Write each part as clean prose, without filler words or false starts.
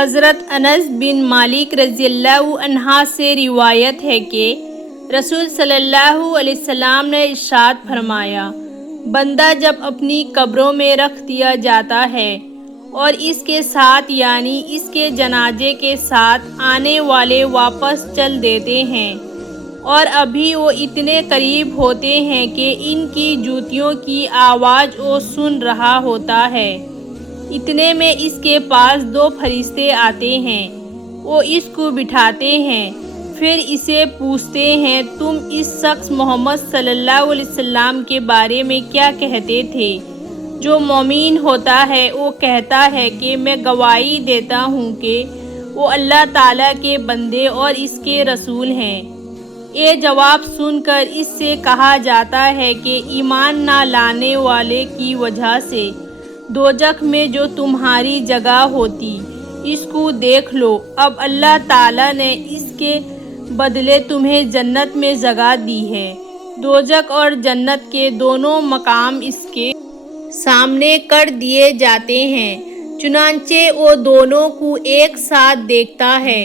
حضرت انس بن مالک رضی اللہ عنہ سے روایت ہے کہ رسول صلی اللہ علیہ وسلم نے ارشاد فرمایا، بندہ جب اپنی قبروں میں رکھ دیا جاتا ہے اور اس کے ساتھ یعنی اس کے جنازے کے ساتھ آنے والے واپس چل دیتے ہیں اور ابھی وہ اتنے قریب ہوتے ہیں کہ ان کی جوتیوں کی آواز وہ سن رہا ہوتا ہے، اتنے میں اس کے پاس 2 فرشتے آتے ہیں، وہ اس کو بٹھاتے ہیں، پھر اسے پوچھتے ہیں تم اس شخص محمد صلی اللہ علیہ وسلم کے بارے میں کیا کہتے تھے؟ جو مومن ہوتا ہے وہ کہتا ہے کہ میں گواہی دیتا ہوں کہ وہ اللہ تعالیٰ کے بندے اور اس کے رسول ہیں۔ یہ جواب سن کر اس سے کہا جاتا ہے کہ ایمان نہ لانے والے کی وجہ سے دوزخ میں جو تمہاری جگہ ہوتی اس کو دیکھ لو، اب اللہ تعالیٰ نے اس کے بدلے تمہیں جنت میں جگہ دی ہے۔ دوزخ اور جنت کے دونوں مقام اس کے سامنے کر دیے جاتے ہیں، چنانچہ وہ دونوں کو ایک ساتھ دیکھتا ہے،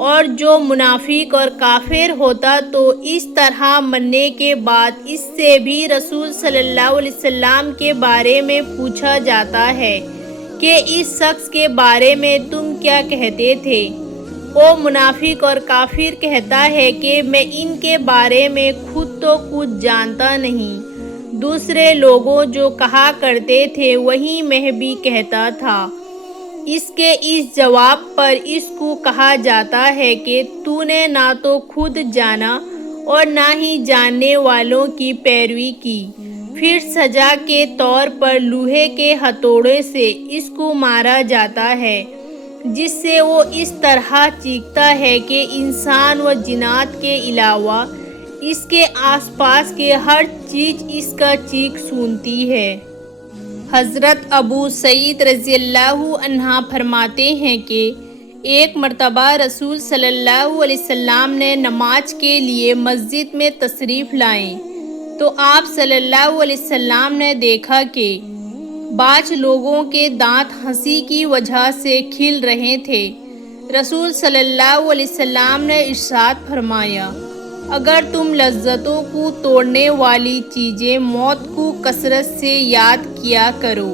اور جو منافق اور کافر ہوتا تو اس طرح مرنے کے بعد اس سے بھی رسول صلی اللہ علیہ وسلم کے بارے میں پوچھا جاتا ہے کہ اس شخص کے بارے میں تم کیا کہتے تھے؟ وہ منافق اور کافر کہتا ہے کہ میں ان کے بارے میں خود تو کچھ جانتا نہیں، دوسرے لوگوں جو کہا کرتے تھے وہی میں بھی کہتا تھا۔ اس کے اس جواب پر اس کو کہا جاتا ہے کہ تو نے نہ تو خود جانا اور نہ ہی جاننے والوں کی پیروی کی۔ پھر سزا کے طور پر لوہے کے ہتھوڑے سے اس کو مارا جاتا ہے، جس سے وہ اس طرح چیختا ہے کہ انسان و جنات کے علاوہ اس کے آس پاس کے ہر چیز اس کا چیخ سنتی ہے۔ حضرت ابو سعید رضی اللہ عنہ فرماتے ہیں کہ ایک مرتبہ رسول صلی اللہ علیہ وسلم نے نماز کے لیے مسجد میں تشریف لائے تو آپ صلی اللہ علیہ وسلم نے دیکھا کہ بعض لوگوں کے دانت ہنسی کی وجہ سے کھل رہے تھے۔ رسول صلی اللہ علیہ وسلم نے ارشاد فرمایا، اگر تم لذتوں کو توڑنے والی چیزیں موت کو کثرت سے یاد کیا کرو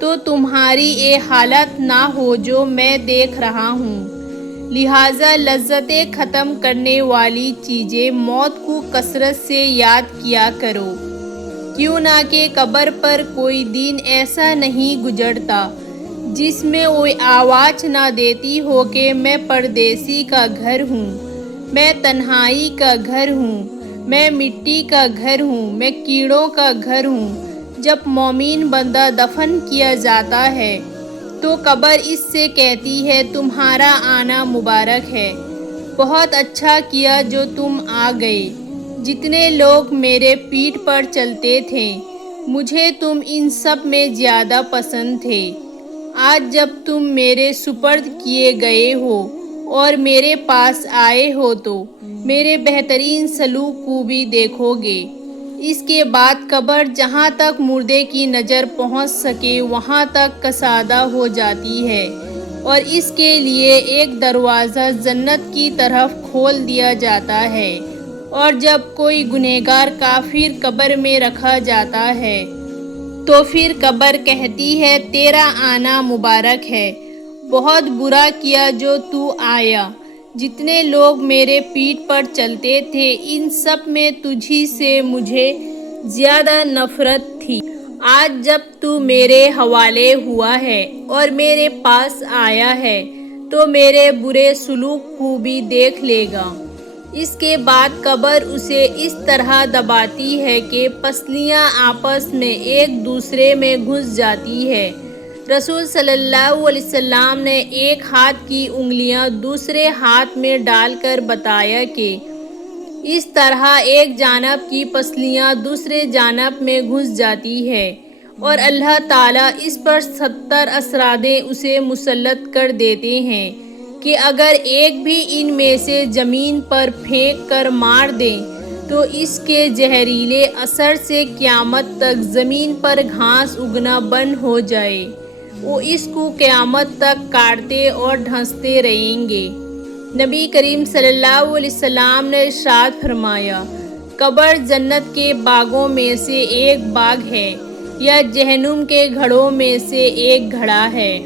تو تمہاری یہ حالت نہ ہو جو میں دیکھ رہا ہوں، لہٰذا لذتیں ختم کرنے والی چیزیں موت کو کثرت سے یاد کیا کرو، کیوں نہ کہ قبر پر کوئی دن ایسا نہیں گزرتا جس میں وہ آواز نہ دیتی ہو کہ میں پردیسی کا گھر ہوں، میں تنہائی کا گھر ہوں، میں مٹی کا گھر ہوں، میں کیڑوں کا گھر ہوں۔ جب مومن بندہ دفن کیا جاتا ہے تو قبر اس سے کہتی ہے تمہارا آنا مبارک ہے، بہت اچھا کیا جو تم آ گئے، جتنے لوگ میرے پیٹھ پر چلتے تھے مجھے تم ان سب میں زیادہ پسند تھے، آج جب تم میرے سپرد کیے گئے ہو اور میرے پاس آئے ہو تو میرے بہترین سلوک کو بھی دیکھو گے۔ اس کے بعد قبر جہاں تک مردے کی نظر پہنچ سکے وہاں تک کشادہ ہو جاتی ہے اور اس کے لیے ایک دروازہ جنت کی طرف کھول دیا جاتا ہے، اور جب کوئی گنہگار کافر قبر میں رکھا جاتا ہے تو پھر قبر کہتی ہے تیرا آنا مبارک ہے، بہت برا کیا جو تو آیا، جتنے لوگ میرے پیٹھ پر چلتے تھے ان سب میں تجھی سے مجھے زیادہ نفرت تھی، آج جب تو میرے حوالے ہوا ہے اور میرے پاس آیا ہے تو میرے برے سلوک کو بھی دیکھ لے گا۔ اس کے بعد قبر اسے اس طرح دباتی ہے کہ پسلیاں آپس میں ایک دوسرے میں گھس جاتی ہے۔ رسول صلی اللہ علیہ وسلم نے ایک ہاتھ کی انگلیاں دوسرے ہاتھ میں ڈال کر بتایا کہ اس طرح ایک جانب کی پسلیاں دوسرے جانب میں گھس جاتی ہے اور اللہ تعالیٰ اس پر 70 اسرادیں اسے مسلط کر دیتے ہیں کہ اگر ایک بھی ان میں سے زمین پر پھینک کر مار دیں تو اس کے زہریلے اثر سے قیامت تک زمین پر گھاس اگنا بند ہو جائے۔ وہ اس کو قیامت تک کاٹتے اور ڈھانستے رہیں گے۔ نبی کریم صلی اللہ علیہ وسلم نے ارشاد فرمایا، قبر جنت کے باغوں میں سے ایک باغ ہے یا جہنم کے گھڑوں میں سے ایک گھڑا ہے۔